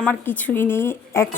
আমার কিছুই নেই। এক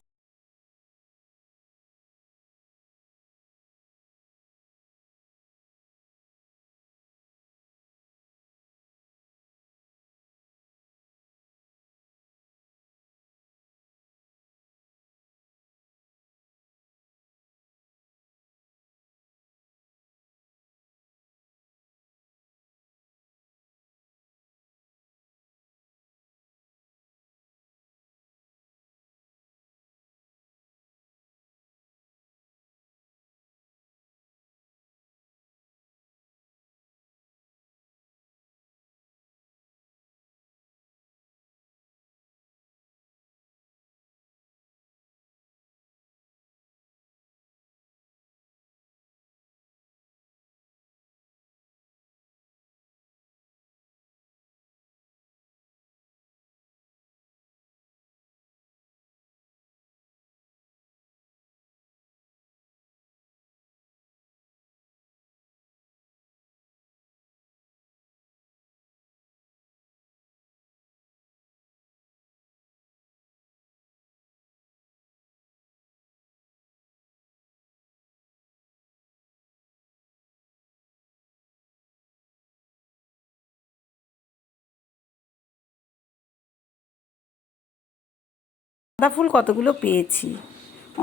গাঁদা ফুল কতগুলো পেয়েছি,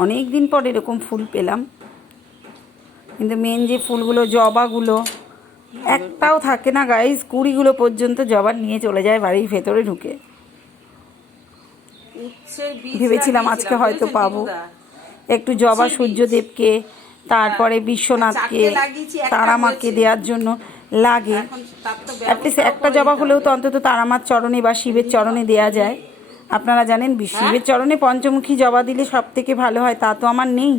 অনেক দিন পর এরকম ফুল পেলাম। কিন্তু মেন যে ফুলগুলো, জবাগুলো একটাও থাকে না গাইস। কুড়িগুলো পর্যন্ত জবা নিয়ে চলে যায় বাড়ির ভেতরে ঢুকে। ভেবেছিলাম আজকে হয়তো পাবো একটু জবা সূর্যদেবকে, তারপরে বিশ্বনাথকে, তারামাকে দেওয়ার জন্য লাগে। অ্যাটলিস্ট একটা জবা হলেও তো অন্তত তারামার চরণে বা শিবের চরণে দেওয়া যায়। আপনারা জানেন শিবের চরণে পঞ্চমুখী জবা দিলে সব থেকে ভালো হয়, তা তো আমার নেই।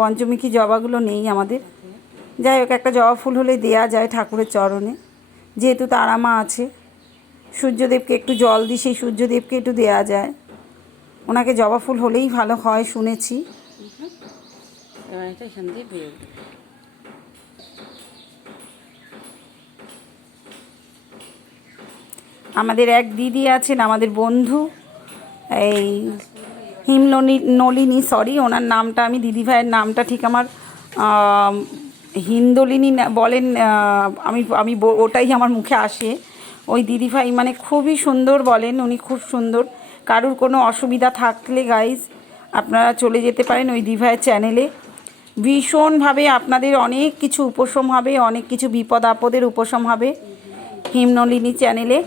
পঞ্চমুখী জবাগুলো নেই আমাদের। যাই হোক, একটা জবা ফুল হলে দেয়া যায় ঠাকুরের চরণে, যেহেতু তারামা আছে। সূর্যদেবকে একটু জল দিই, সেই সূর্যদেবকে একটু দেয়া যায়। ওনাকে জবা ফুল হলেই ভালো হয় শুনেছি। আমাদের এক দিদি আছেন, আমাদের বন্ধু, এই নলিনী, সরি ওনার নামটা, আমি দিদিভাইয়ের নামটা ঠিক আমার হিন্দলিনী বলেন, আমি আমি ওটাই আমার মুখে আসে। ওই দিদিভাই মানে খুবই সুন্দর বলেন, উনি খুব সুন্দর। কারুর কোনো অসুবিধা থাকলে গাইজ আপনারা চলে যেতে পারেন ওই দিদিভাইয়ের চ্যানেলে। ভীষণভাবে আপনাদের অনেক কিছু উপশম হবে, অনেক কিছু বিপদ আপদের উপশম হবে হিমনলিনী চ্যানেলে।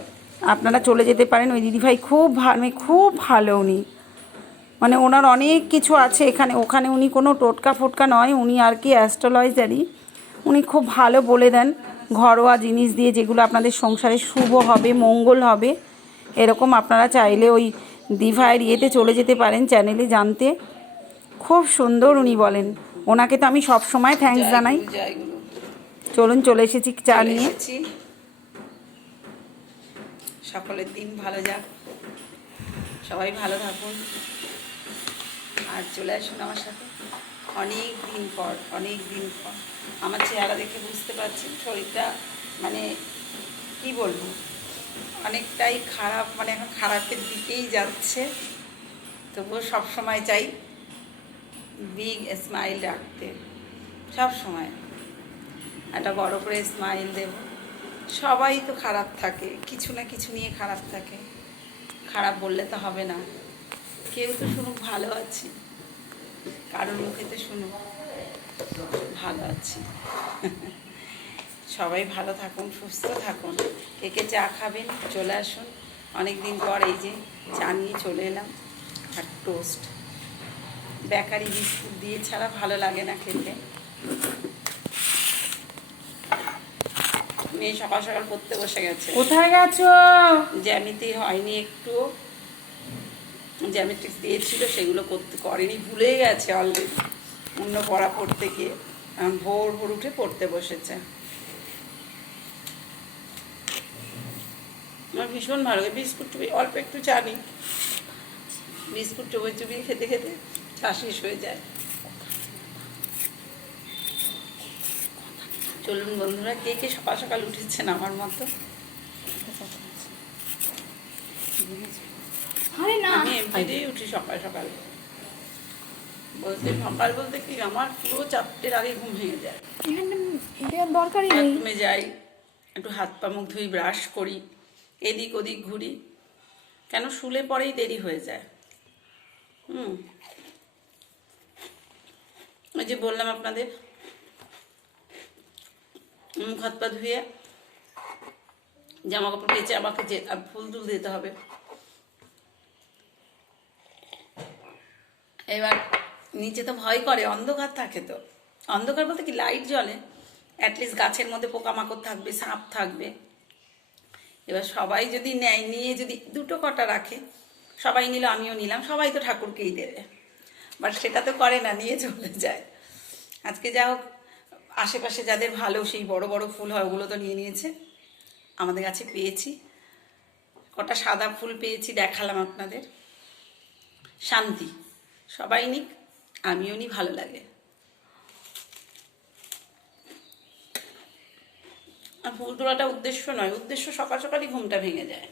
আপনারা চলে যেতে পারেন। ওই দিদিভাই খুব খুব ভালো উনি, মানে ওনার অনেক কিছু আছে এখানে ওখানে। উনি কোনো টোটকা ফোটকা নয়, উনি আর কি অ্যাস্ট্রোলজারই। উনি খুব ভালো বলে দেন ঘরোয়া জিনিস দিয়ে, যেগুলো আপনাদের সংসারে শুভ হবে, মঙ্গল হবে। এরকম আপনারা চাইলে ওই দিভাইয়ের ইয়েতে চলে যেতে পারেন চ্যানেলে জানতে। খুব সুন্দর উনি বলেন। ওনাকে তো আমি সব সময় থ্যাঙ্কস জানাই। চলুন, চলে এসেছি চা নিয়ে। সকলের দিন ভালো যাক, সবাই ভালো থাকুন, আর চলে আসুন আমার সাথে। অনেক দিন পর আমার চেহারা দেখে বুঝতে পারছেন শরীরটা মানে কি বলবো, অনেকটাই খারাপ, মানে এখন খারাপের দিকেই যাচ্ছে। তবুও সবসময় চাই বিগ স্মাইল রাখতে, সব সময় একটা বড় করে স্মাইল দেব। সবাই তো খারাপ থাকে, কিছু না কিছু নিয়ে খারাপ থাকে। খারাপ বললে তো হবে না, কেউ তো শুনুক ভালো আছি, কারোর মুখেতে শুনুক ভালো আছি। সবাই ভালো থাকুন, সুস্থ থাকুন। কে কে চা খাবেন চলে আসুন। অনেক দিন পর এই যে চা নিয়ে চলে এলাম, আর টোস্ট, বেকারি বিস্কুট দিয়ে ছাড়া ভালো লাগে না খেতে। মেয়ে সকাল সকাল পড়তে বসে গেছে। কোথায় গেছো? জ্যামিতি হয়নি, একটু জ্যামিট্রিক্স দিয়েছিল সেগুলো করেনি, ভুলে গেছে অলরেডি। অন্য পড়া পড়তে গিয়ে ভোর ভোর উঠে পড়তে বসেছে। আমার ভীষণ ভালো লাগে বিস্কুট চুবিয়ে, অল্প একটু চা নিই, বিস্কুট চুবিয়ে চুবিয়ে খেতে খেতে চা শেষ হয়ে যায়। চলুন বন্ধুরা, কে কে সকাল সকাল উঠেছেন আমার মতো। দেরিতেই উঠি সকাল সকাল, বলতে সকাল বলতে কি আমার পুরো 4টের আগে ঘুম ভেঙে যায়। দরকারই নেই। বাথরুমে যাই, একটু হাত পা মুখ ধুই, ব্রাশ করি, এদিক ওদিক ঘুরি, কেন শুলে পরেই দেরি হয়ে যায়। ওই যে বললাম আপনাদের, মুখ হাত পা ধুয়ে জামা কাপড় কেচে আমাকে ফুল টুল দিতে হবে। এবার নিচে তো ভয় করে, অন্ধকার থাকে, তো অন্ধকার বলতে কি লাইট জ্বলে, অ্যাটলিস্ট গাছের মধ্যে পোকামাকড় থাকবে, সাপ থাকবে। এবার সবাই যদি নেয়, নিয়ে যদি দুটো কটা রাখে, সবাই নিল আমিও নিলাম, সবাই তো ঠাকুরকেই দেবে, বাট সেটা তো করে না, নিয়ে চলে যায়। আজকে যা হোক আশেপাশে যাদের ভালো সেই বড় বড় ফুল হয় ওগুলো তো নিয়ে নিয়েছে, আমাদের কাছে পেয়েছি কটা সাদা ফুল পেয়েছি, দেখালাম আপনাদের। শান্তি, সবাই নিক, আমিও নি, ভালো লাগে। আর ফুল তোলাটা উদ্দেশ্য নয়, উদ্দেশ্য সকাল সকালই ঘুমটা ভেঙে যায়,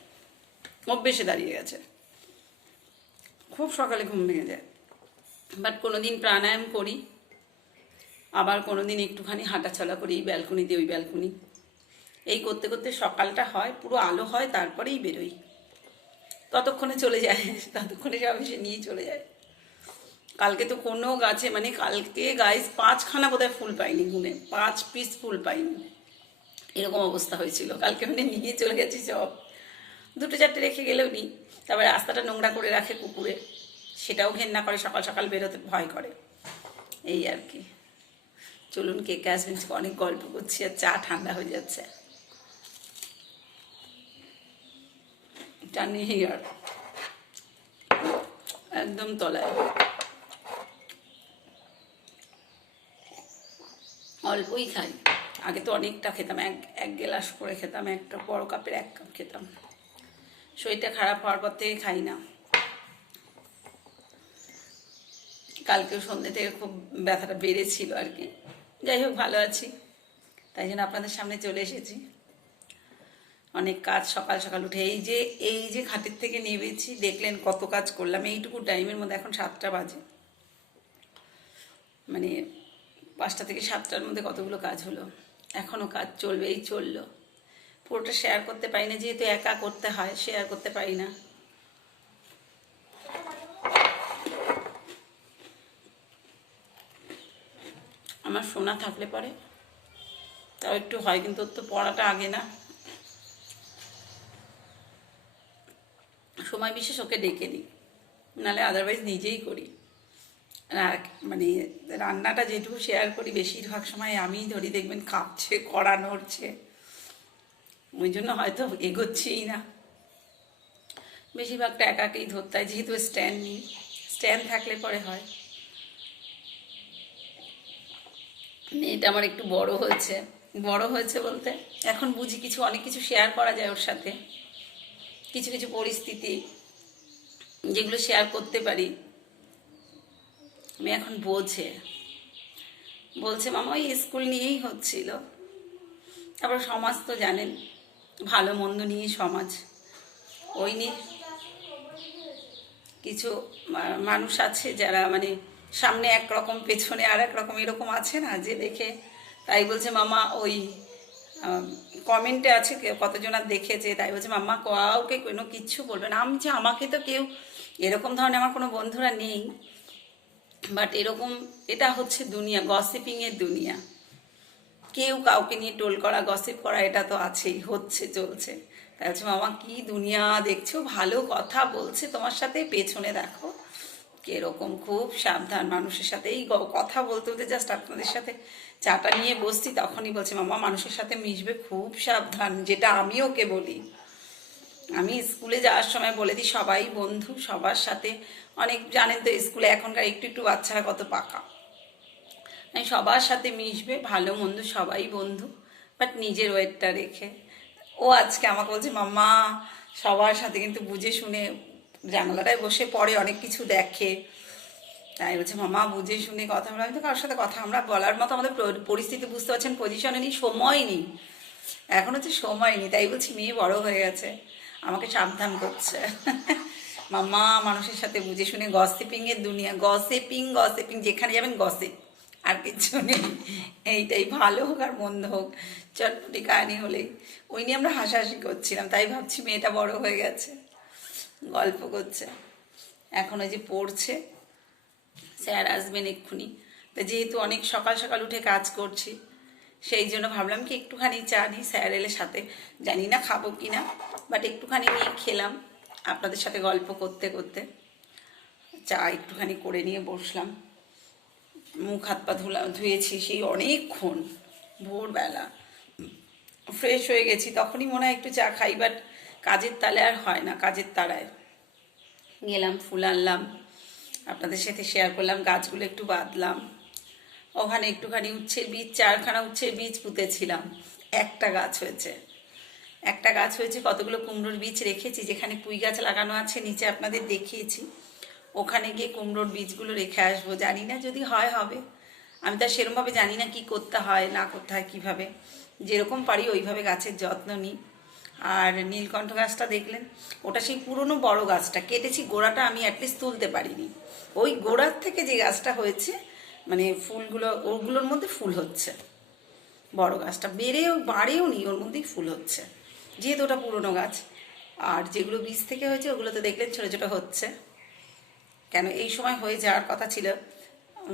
অভ্যেসে দাঁড়িয়ে গেছে, খুব সকালে ঘুম ভেঙে যায়। বাট কোনো দিন প্রাণায়াম করি, আবার কোনো দিন একটুখানি হাঁটাচলা করি, এই ব্যালকনি দিয়ে ওই ব্যালকনি, এই করতে করতে সকালটা হয়, পুরো আলো হয়, তারপরেই বেরোই। ততক্ষণে চলে যায়, ততক্ষণে সব এসে নিয়ে চলে যায়। কালকে তো কোনো গাছে, মানে কালকে গাইস 5খানা বোধহয় ফুল পাইনি, গুনে 5 পিস ফুল পাইনি, এরকম অবস্থা হয়েছিল কালকে, মানে নিয়ে চলে গেছি সব। 2-4টে রেখে গেলেও নি। তারপরে রাস্তাটা নোংরা করে রাখে কুকুরে, সেটাও ঘেন্না করে, সকাল সকাল বেরোতে ভয় করে, এই আর কি। চলুন কে কে আসবেন, অনেক গল্প করছি আর চা ঠান্ডা হয়ে যাচ্ছে। টানি হিয়ার একদম তলায়, অল্পই খাই, আগে তো অনেকটা খেতাম, এক গ্লাস করে খেতাম, একটা বড় কাপের 1 কাপ খেতাম। শরীরটা খারাপ হওয়ার পর থেকে খাই না। কালকেও সন্ধ্যে থেকে খুব ব্যথাটা বেড়েছিল আর কি, যাই হোক ভালো আছি, তাই জন্য আপনাদের সামনে চলে এসেছি। অনেক কাজ সকাল সকাল উঠে, এই যে খাটের থেকে নেমেছি, দেখলেন কত কাজ করলাম এইটুকু টাইমের মধ্যে। এখন 7টা বাজে, মানে 5টা থেকে 7টার মধ্যে কতগুলো কাজ হলো, এখনও কাজ চলবে, এই চললো। পুরোটা শেয়ার করতে পারি না, যেহেতু একা করতে হয়, শেয়ার করতে পারি না। আমার সোনা থাকলে পরে তাও একটু হয়, কিন্তু ওর তো পড়াটা আগে না, সময় বিশেষ ওকে ডেকে নিই, নাহলে আদারওয়াইজ নিজেই করি। মানে রান্নাটা যেটুকু শেয়ার করি বেশিরভাগ সময় আমিই ধরি, দেখবেন কাঁপছে, কড়া নড়ছে, ওই জন্য হয়তো এগোচ্ছিই না। বেশিরভাগটা একাকেই ধরতে হয়, যেহেতু স্ট্যান্ড নেই, স্ট্যান্ড থাকলে পরে হয়। মেয়েটা আমার একটু বড় হয়েছে বলতে এখন বুঝি কিছু, অনেক কিছু শেয়ার করা যায় ওর সাথে, কিছু কিছু পরিস্থিতি যেগুলো শেয়ার করতে পারি। আমি এখন বলছে মামা ওই স্কুল নিয়েই হচ্ছিল, তারপর সমাজ তো জানেন, ভালো মন্দ নিয়ে সমাজ, ওই নিয়ে কিছু মানুষ আছে যারা মানে সামনে একরকম পেছনে আর এক রকম, এরকম আছে না, যে দেখে তাই বলছে মামা, ওই কমেন্টে আছে কতজনা দেখেছে, তাই বলছে মাম্মা কাউকে কোনো কিচ্ছু বলবে না। আমি যে আমাকে তো কেউ এরকম ধরনের আমার কোনো বন্ধুরা নেই, বাট এরকম এটা হচ্ছে দুনিয়া, গসিপিংয়ের দুনিয়া, কেউ কাউকে নিয়ে টোল করা, গসিপ করা, এটা তো আছেই, হচ্ছে, চলছে। তাই হচ্ছে মামা কি দুনিয়া দেখছো, ভালো কথা বলছে তোমার সাথে, পেছনে দেখো কিরকম, খুব সাবধান মানুষের সাথে। এই কথা বলতে বলতে জাস্ট আপনাদের সাথে চাটা নিয়ে বসছি, তখনই বলছে মামা মানুষের সাথে মিশবে খুব সাবধান, যেটা আমি ওকে বলি। আমি স্কুলে যাওয়ার সময় বলে দিই সবাই বন্ধু, সবার সাথে, অনেক জানেন তো স্কুলে এখনকার একটু বাচ্চারা কত পাকা, আমি সবার সাথে মিশবে, ভালো মন্দ সবাই বন্ধু, বাট নিজের ওয়েটটা রেখে। ও আজকে আমাকে বলছে মাম্মা সবার সাথে কিন্তু বুঝে শুনে, জানলাটায় বসে পড়ে, অনেক কিছু দেখে, তাই বলছে মামা বুঝে শুনে কথা বলা। আমি তো কারোর সাথে কথা আমরা বলার মতো আমাদের পরিস্থিতি বুঝতে পারছেন, পজিশনে নেই, সময় নেই, এখন হচ্ছে সময় নেই, তাই বলছি মেয়ে বড় হয়ে গেছে, আমাকে সাবধান করছে। মামা মানুষের সাথে বুঝে শুনে গসিপিংয়ের দুনিয়া, গসিপিং যেখানে যাবেন গসিপ, আর কিছু নেই। এইটাই ভালো হোক আর মন্দ হোক, চটপটি কাহিনি হলেই ওই নিয়ে আমরা হাসাহাসি করছিলাম। তাই ভাবছি মেয়েটা বড় হয়ে গেছে, গল্প করছে। এখন ওই যে পড়ছে, স্যার আসবেন এক্ষুনি। তো যেহেতু অনেক সকাল সকাল উঠে কাজ করছি, সেই জন্য ভাবলাম কি একটুখানি চা নিই, স্যার এলে সাথে, জানি না খাবো কি না, বাট একটুখানি নিয়ে খেলাম আপনাদের সাথে গল্প করতে করতে। চা একটুখানি করে নিয়ে বসলাম। মুখ হাত পা ধুয়েছি সেই অনেকক্ষণ, ভোরবেলা ফ্রেশ হয়ে গেছি, তখনই মনে হয় একটু চা খাই, বাট কাজের তালে আর হয় না। কাজের তাড়ায় গেলাম, ফুল আনলাম, আপনাদের সাথে শেয়ার করলাম, গাছগুলো একটু বাঁধলাম। ওখানে একটুখানি উচ্ছের বীজ, 4খানা উচ্ছের বীজ পুঁতেছিলাম, একটা গাছ হয়েছে। কতগুলো কুমড়োর বীজ রেখেছি, যেখানে পুঁই গাছ লাগানো আছে নিচে আপনাদের দেখিয়েছি, ওখানে গিয়ে কুমড়োর বীজগুলো রেখে আসবো। জানি না, যদি হয় হবে। আমি তো সেরকমভাবে জানি না কি করতে হয় না করতে হয়, কীভাবে, যেরকম পারি ওইভাবে গাছের যত্ন নিই। আর নীলকণ্ঠ গাছটা দেখলেন, ওটা সেই পুরনো বড় গাছটা কেটেছি, গোড়াটা আমি অ্যাটলিস্ট তুলতে পারিনি। ওই গোড়ার থেকে যে গাছটা হয়েছে, মানে ফুলগুলো ওগুলোর মধ্যে ফুল হচ্ছে। বড় গাছটা বাড়েও নি, ওর মধ্যেই ফুল হচ্ছে, যেহেতু ওটা পুরনো গাছ। আর যেগুলো বীজ থেকে হয়েছে ওগুলো তো দেখলেন ছোটো ছোটো হচ্ছে। কেন এই সময় হয়ে যাওয়ার কথা ছিল,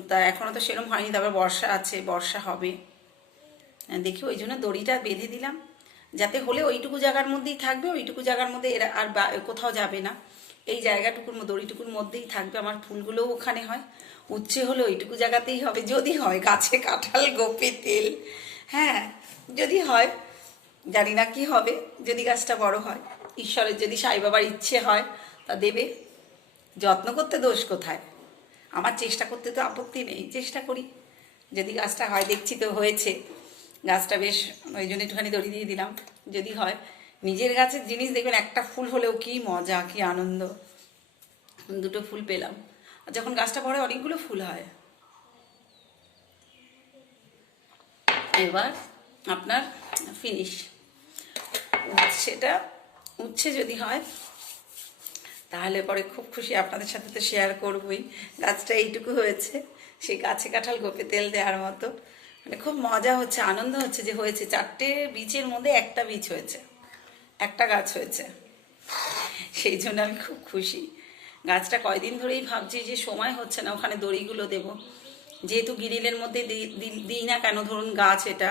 তা এখনও তো সেরকম হয়নি। তারপর বর্ষা আছে, বর্ষা হবে দেখি, ওই জন্য দড়িটা বেঁধে দিলাম, যাতে হলে ওইটুকু জায়গার মধ্যেই থাকবে, ওইটুকু জায়গার মধ্যে এরা আর কোথাও যাবে না। এই জায়গাটুকুর দড়িটুকুর মধ্যেই থাকবে। আমার ফুলগুলোও ওখানে হয়, উচ্ছে হলে ওইটুকু জায়গাতেই হবে, যদি হয় গাছে কাঁঠাল গোপে তেল। হ্যাঁ, যদি হয়, জানি না কি হবে, যদি গাছটা বড় হয়, ঈশ্বরের যদি সাই বাবার ইচ্ছে হয় তা দেবে। যত্ন করতে দোষ কোথায়? আমার চেষ্টা করতে তো আপত্তি নেই, চেষ্টা করি। যদি গাছটা হয়, দেখছি তো হয়েছে গাছটা বেশ, ওই জন্য একটুখানি দড়ি দিয়ে দিলাম, যদি হয়। নিজের গাছের জিনিস দেখবেন, একটা ফুল হলেও কি মজা, কি আনন্দ। 2টো ফুল পেলাম, আর যখন গাছটা বড় অনেকগুলো ফুল হয়। এবার আপনার ফিনিশ উচ্ছে যদি হয় তাহলে পরে খুব খুশি, আপনাদের সাথে তো শেয়ার করবই। গাছটা এইটুকু হয়েছে, সেই গাছে কাঁঠাল গোপে তেল দেওয়ার মতো, মানে খুব মজা হচ্ছে, আনন্দ হচ্ছে যে হয়েছে। 4টে বীজের মধ্যে একটা বীজ হয়েছে, একটা গাছ হয়েছে, সেই জন্য আমি খুব খুশি। গাছটা কয়দিন ধরেই ভাবছি যে সময় হচ্ছে না, ওখানে দড়িগুলো দেব, যেহেতু গ্রিলের মধ্যে দিই না কেন, ধরুন গাছ, এটা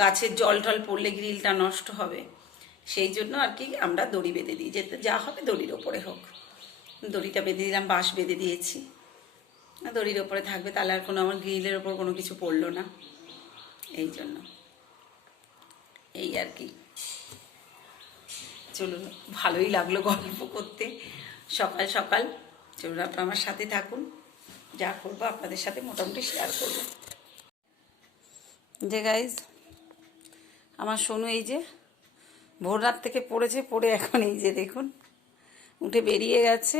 গাছের জল টল পড়লে গ্রিলটা নষ্ট হবে, সেই জন্য আর কি আমরা দড়ি বেঁধে দিই, যেতে যা হবে দড়ির ওপরে হোক। দড়িটা বেঁধে দিলাম, বাঁশ বেঁধে দিয়েছি, দড়ির ওপরে থাকবে, তাহলে আর কোনো আমার গ্রিলের ওপর কোনো কিছু পড়লো না, এই জন্য। এই আর কি, চলুন, ভালোই লাগলো গল্প করতে সকাল সকাল। চলুন আপনারা আমার সাথে থাকুন, যা করবো আপনাদের সাথে মোটামুটি শেয়ার করবো। যে গাইজ, আমার সোনু এই যে ভোর রাত থেকে পড়েছে, পড়ে এখন এই যে দেখুন উঠে বেরিয়ে গেছে।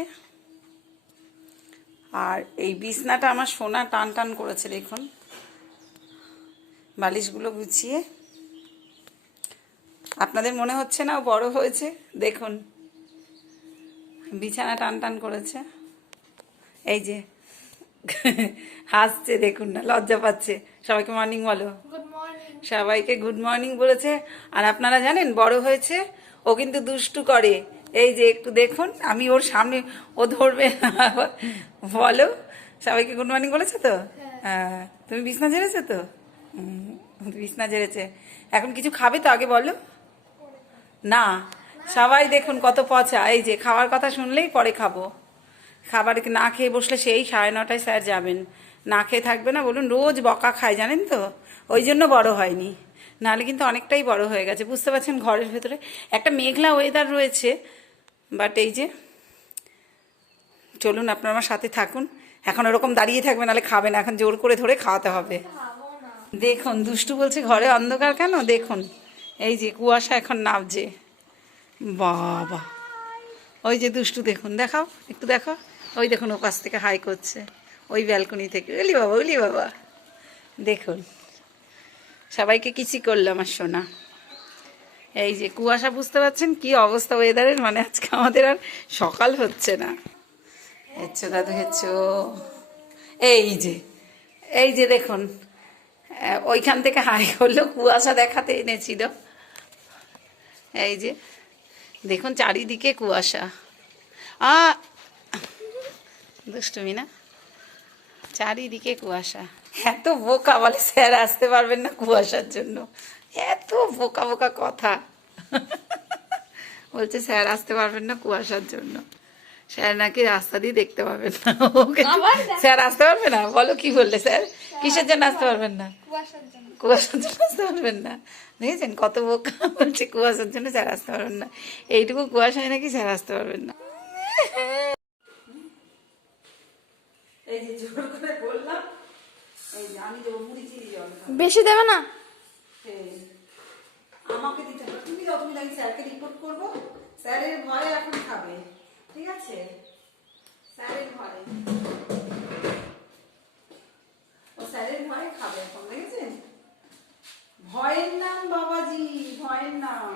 আর এই বিছনাটা আমার সোনা টান টান করেছে, দেখুন বালিশগুলো গুছিয়ে। আপনাদের মনে হচ্ছে না ও বড় হয়েছে? দেখুন বিছানা টান টান করেছে, এই যে হাসছে, দেখুন না, লজ্জা পাচ্ছে। সবাইকে মর্নিং বলো। Good morning. সবাইকে গুড মর্নিং বলেছে। আর আপনারা জানেন বড় হয়েছে, ও কিন্তু দুষ্টু করে। এই যে একটু দেখুন, আমি ওর সামনে, ও ধরবে বলো। সবাইকে গুড মর্নিং বলেছে তো? হ্যাঁ। তুমি বিছনা ঝেড়েছো তো? বিছনা ঝেড়েছে। এখন কিছু খাবে তো, আগে বলো। না, সবাই দেখুন কত পচা। এই যে খাওয়ার কথা শুনলেই পরে খাবো, খাবার না খেয়ে বসলে সেই 9:30 স্যার যাবেন, না খেয়ে থাকবে না, বলুন রোজ বকা খায়, জানেন তো, ওই জন্য বড় হয়নি, নাহলে কিন্তু অনেকটাই বড় হয়ে গেছে। বুঝতে পারছেন, ঘরের ভেতরে একটা মেঘলা ওয়েদার রয়েছে, বাট এই যে, চলুন আপনারা আমার সাথে থাকুন। এখন ওরকম দাঁড়িয়ে থাকবে, নাহলে খাবে না, এখন জোর করে ধরে খাওয়াতে হবে। দেখুন দুষ্টু বলছে ঘরে অন্ধকার কেন, দেখুন এই যে কুয়াশা এখন নামছে। বাবা, ওই যে দুষ্টু দেখুন, দেখাও একটু, দেখো ওই দেখুন, ও পাশ থেকে হাই করছে, ওই ব্যালকনি থেকে। উলি বাবা, উলি বাবা, দেখুন সবাইকে কিসি করলো আমার সোনা। এই যে কুয়াশা, বুঝতে পারছেন কি অবস্থা ওয়েদারের, মানে আজকে আমাদের আর সকাল হচ্ছে না। হেচ্ছো দাদু হেচ্ছো, এই যে দেখুন, ওইখান থেকে হাই করলো, কুয়াশা দেখাতে এনেছিল। এই যে দেখুন চারিদিকে কুয়াশা। দুষ্টুমি না, চারিদিকে কুয়াশা। এত বোকা, বলে স্যার আসতে পারবেন না কুয়াশার জন্য। এত বোকা বোকা কথা। বলছে স্যার আসতে পারবেন না কুয়াশার জন্য। স্যার নাকি রাস্তা দিয়ে দেখতে পাবেন না। ওকে স্যার আসতে পারবে না, বলো কি বললে স্যার, কিসের জন্য আসতে পারবেন না? কুয়াশার জন্য আসতে পারবেন না। দেখেছেন কত বোকা, বলছে কুয়াশার জন্য স্যার আসতে পারবেন না। এইটুকু কুয়াশায় নাকি স্যার আসতে পারবেন না। এই যে জোর করে বললাম, এই যে আমি দেবো মুড়ি চিনি জল, বেশি দেবে না। আমাকে দিতে হবে, তুমি দাও, তুমি নাকি স্যারকে রিপোর্ট করবো, স্যারের ভয়ে এখন খাবে, ঠিক আছে? স্যারের ভয়ে, ও স্যারের ভয়ে খাবে এখন, দেখেছেন? ভয়ের নাম বাবাজি, ভয়ের নাম।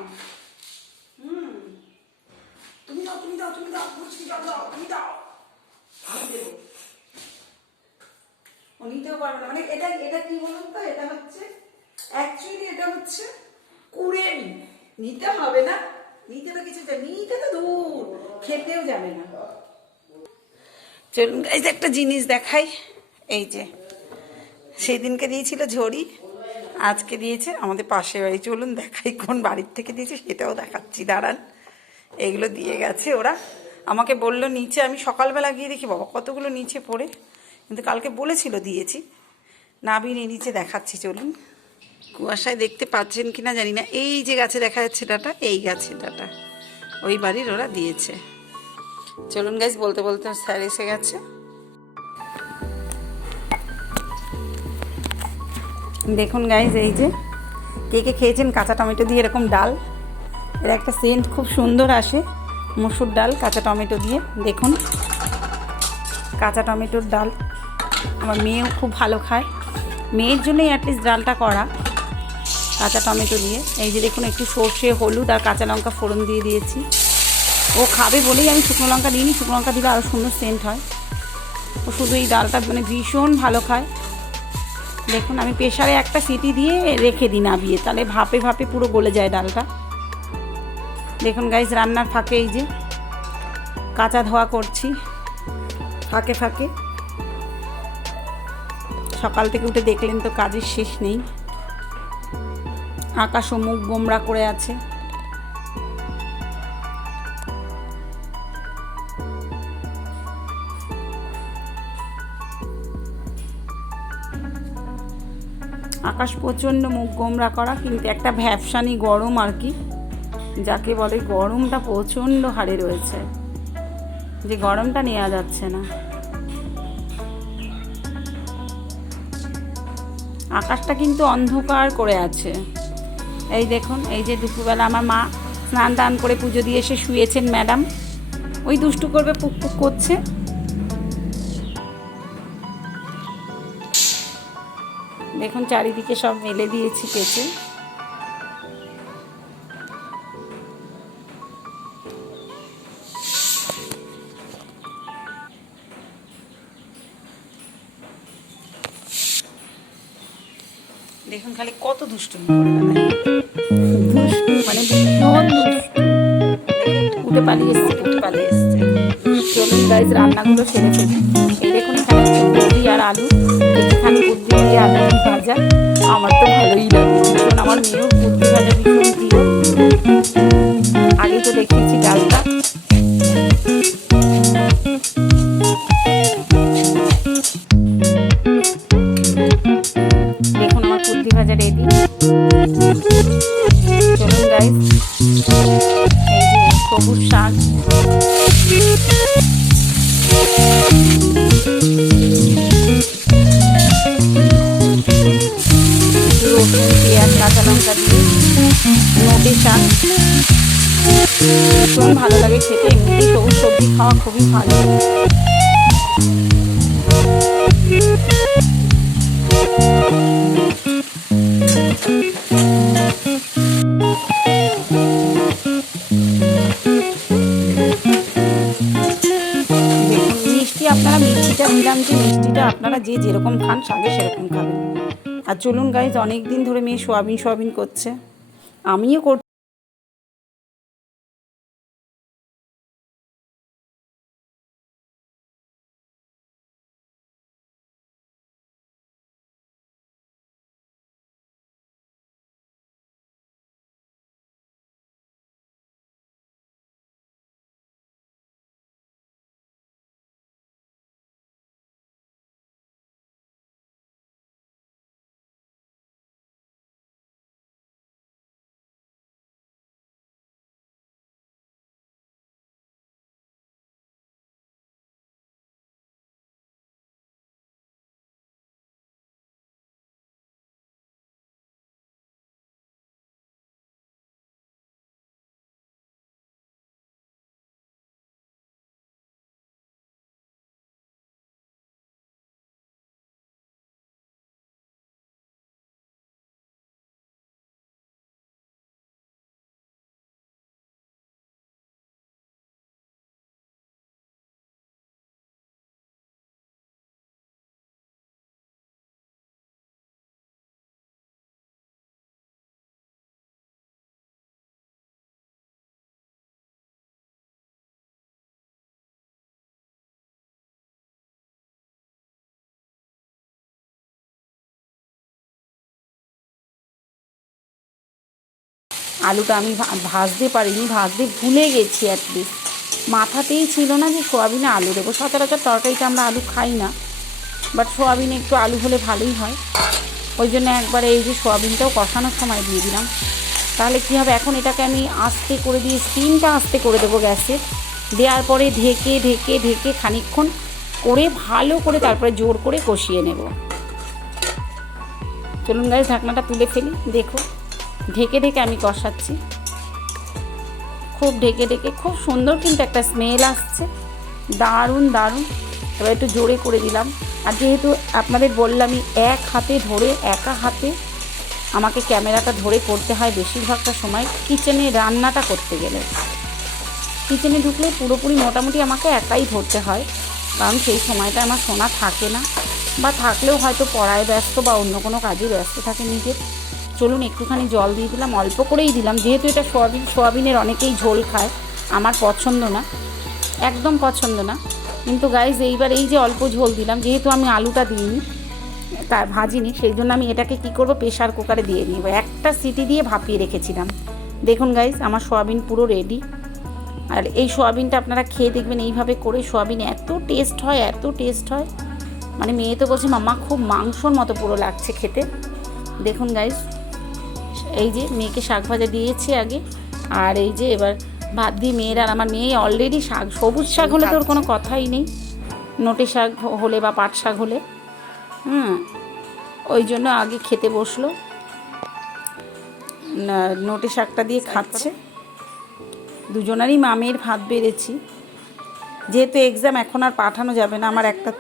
তুমি দাও, তুমি দাও, তুমি দাও, মুচকি জল দাও, তুমি দাও, আমি দেবো। ও নিতেও পারবে না, মানে এটা এটা কি বলুন তো, এটা হচ্ছে অ্যাকচুয়ালি এটা হচ্ছে কুড়েমি। নিতে হবে না, নিতে তো কিছু, নিতে তো দূর, খেতেও জানে না। চলুন গাইজ একটা জিনিস দেখাই। এই যে সেদিনকে দিয়েছিল ঝড়ি, আজকে দিয়েছে আমাদের পাশে বাড়ি। চলুন দেখাই কোন বাড়ির থেকে দিয়েছে, সেটাও দেখাচ্ছি, দাঁড়ান। এইগুলো দিয়ে গেছে ওরা, আমাকে বললো নিচে, আমি সকালবেলা গিয়ে দেখি বাবা কতগুলো নিচে পড়ে, কিন্তু কালকে বলেছিল দিয়েছি, নাবিয়ে নিচে দেখাচ্ছি। চলুন, কুয়াশায় দেখতে পাচ্ছেন কিনা জানি না, এই যে গাছে দেখা যাচ্ছে ডাটা, এই গাছে ডাটা ওই বাড়ির ওরা দিয়েছে। চলুন গাইজ, বলতে বলতে স্যার এসে গেছে। দেখুন গাইজ, এই যে কে কে খেয়েছেন কাঁচা টমেটো দিয়ে এরকম ডাল, এর একটা সেন্ট খুব সুন্দর আসে, মসুর ডাল কাঁচা টমেটো দিয়ে। দেখুন কাঁচা টমেটোর ডাল, আমার মেয়েও খুব ভালো খায়, মেয়ের জন্যই অ্যাটলিস্ট ডালটা করা, কাঁচা টমেটো দিয়ে। এই যে দেখুন একটু সর্ষে, হলুদ আর কাঁচা লঙ্কা ফোড়ন দিয়ে দিয়েছি। ও খাবে বলেই আমি শুকনো লঙ্কা দিইনি, শুকনো লঙ্কা দিলে আরও সুন্দর সেন্ট হয়। ও শুধু এই ডালটা মানে ভীষণ ভালো খায়। দেখুন আমি প্রেশারে একটা সিটি দিয়ে রেখে দিই নাবিয়ে, তাহলে ভাপে ভাপে পুরো গলে যায় ডালটা। দেখুন গাইজ, রান্নার ফাঁকে এই যে কাঁচা ধোয়া করছি, ফাঁকে ফাঁকে। সকাল থেকে উঠে দেখলেন তো কাজের শেষ নেই, আকাশও মুখ গোমরা করে আছে। আকাশ প্রচণ্ড মুখ গোমরা করা, কিন্তু একটা ভ্যাপসানি গরম আর কি, যাকে বলে গরমটা প্রচণ্ড হারে রয়েছে, যে গরমটা নেওয়া যাচ্ছে না। আকাশটা কিন্তু অন্ধকার করে আছে। এই দেখুন, এই যে দুপুরবেলা আমার মা স্নান টান করে পুজো দিয়ে এসে শুয়েছেন ম্যাডাম, ওই দুষ্টু করবে, পুক পুক করছে। দেখুন চারিদিকে সব মেলে দিয়েছি কেচে। দেখুন খালি কত দুষ্টুমি করে বেড়ায়, দুষ্টু মানে ভীষণ দুষ্টু। উঠে পালিয়ে এসছে। চলুন গাইজ রান্নাগুলো সেরে ফেলি। এই দেখুন এখানে হচ্ছে বড়ি আর আলু, এখানে বুদ্ধি দিয়ে আলু ভাজা, আমার তো ভালোই লাগে ভীষণ, আমার মেয়েও বুদ্ধি ভাজা ভীষণ প্রিয়। আগে তো দেখিয়েছি ডালটা। দেখুন আমার বুদ্ধি ভাজা রেডি। চলুন গাইজ, এই যে সবুজ শাক, রসুন পেঁয়াজ কাঁচা লঙ্কা দিয়ে নোটে শাক, ভীষণ ভালো লাগে খেতে, এমনিতেই সবুজ সবজি খাওয়া খুবই ভালো। আপনারা যে যেরকম খান শাকে সেরকম খাবেন। আর চলুন গাইজ, অনেক দিন ধরে মেয়ে সোয়াবিন করছে, আমিও করছি। আলুটা আমি ভাজতে পারিনি, ভাজতে ভুলে গেছি, অ্যাটলিস্ট মাথাতেই ছিল না যে সোয়াবিনে আলু দেবো। সচরাচর তরকারিতে আমরা আলু খাই না, বাট সোয়াবিনে একটু আলু হলে ভালোই হয়। ওই জন্য একবারে এই যে সোয়াবিনটাও কষানোর সময় দিয়ে দিলাম। তাহলে কী হবে, এখন এটাকে আমি আস্তে করে দিয়ে স্টিমটা আস্তে করে দেবো গ্যাসে, দেওয়ার পরে ঢেকে ঢেকে ঢেকে খানিকক্ষণ করে ভালো করে তারপরে জোর করে কষিয়ে নেব। চলুন গাইস, ঢাকনাটা তুলে ফেলি। দেখো, ঢেকে ঢেকে আমি কষাচ্ছি, খুব ঢেকে ঢেকে, খুব সুন্দর কিন্তু একটা স্মেল আসছে, দারুণ দারুণ। এবার একটু জোরে করে দিলাম। আর যেহেতু আপনাদের বললামই, একা হাতে আমাকে ক্যামেরাটা ধরে করতে হয় বেশিরভাগটা সময় কিচেনে রান্নাটা করতে গেলে। কিচেনে ঢুকলে পুরোপুরি মোটামুটি আমাকে একাই ধরতে হয়, কারণ সেই সময়টা আমার শোনা থাকে না, বা থাকলেও হয়তো পড়ায় ব্যস্ত বা অন্য কোনো কাজে ব্যস্ত থাকে নিজের। চলুন একটুখানি জল দিয়ে দিলাম, অল্প করেই দিলাম, যেহেতু এটা সোয়াবিনের অনেকেই ঝোল খায়, আমার পছন্দ না, একদম পছন্দ না। কিন্তু গাইজ এইবার এই যে অল্প ঝোল দিলাম, যেহেতু আমি আলুটা দিইনি, তার ভাজিনি, সেই জন্য আমি এটাকে কি করব, প্রেশার কুকারে দিয়ে নিব। একটা সিটি দিয়ে ভাপিয়ে রেখেছিলাম। দেখুন গাইজ, আমার সোয়াবিন পুরো রেডি। আর এই সোয়াবিনটা আপনারা খেয়ে দেখবেন এইভাবে করে, সোয়াবিন এত টেস্ট হয়, এত টেস্ট হয়, মানে মেয়ে তো বলছে মাম্মা খুব মাংসর মতো পুরো লাগছে খেতে। দেখুন গাইজ, এই যে মেয়েকে শাক ভাজা দিয়েছি আগে, আর এই যে এবার ভাত দিয়ে মেয়ের, আর আমার মেয়ে অলরেডি শাক, সবুজ শাক হলে তো ওর কোনো কথাই নেই, নোটে শাক হলে বা পাট শাক হলে, ওই জন্য আগে খেতে বসলো, নোটে শাকটা দিয়ে খাচ্ছে। দুজনারই মামের ভাত বেড়েছি, যেহেতু এক্সাম এখন আর পাঠানো যাবে না, আমার একটা